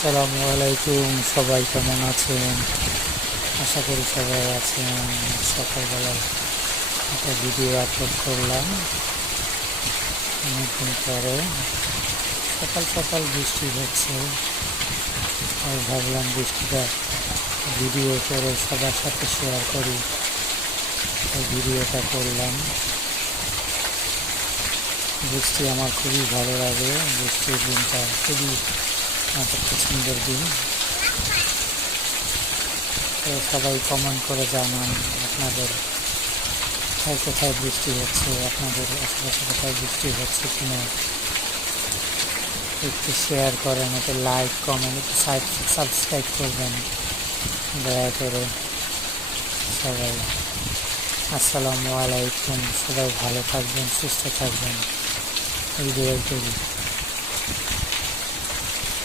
আসসালামু আলাইকুম, সবাই কেমন আছেন? আশা করি সবাই আছেন। সকালবেলায় একটা ভিডিও আপলোড করলাম অনেকদিন পরে। সকাল সকাল বৃষ্টি হচ্ছে, আর ভাবলাম বৃষ্টিটা ভিডিও করে সবার সাথে শেয়ার করি, এই ভিডিওটা করলাম। বৃষ্টি আমার খুবই ভালো লাগে, বৃষ্টির দিনটা খুবই একটা পছন্দের দিন। তো সবাই কমেন্ট করে জানান আপনাদের কোথায় বৃষ্টি হচ্ছে, আপনাদের আশেপাশে কোথায় বৃষ্টি হচ্ছে কিনা। একটু শেয়ার করেন, একটু লাইক কমেন্ট, একটু সাবস্ক্রাইব করবেন দয়া করে সবাই। আসসালামু আলাইকুম, সবাই ভালো থাকবেন, সুস্থ থাকবেন, এই দোয়াই করি।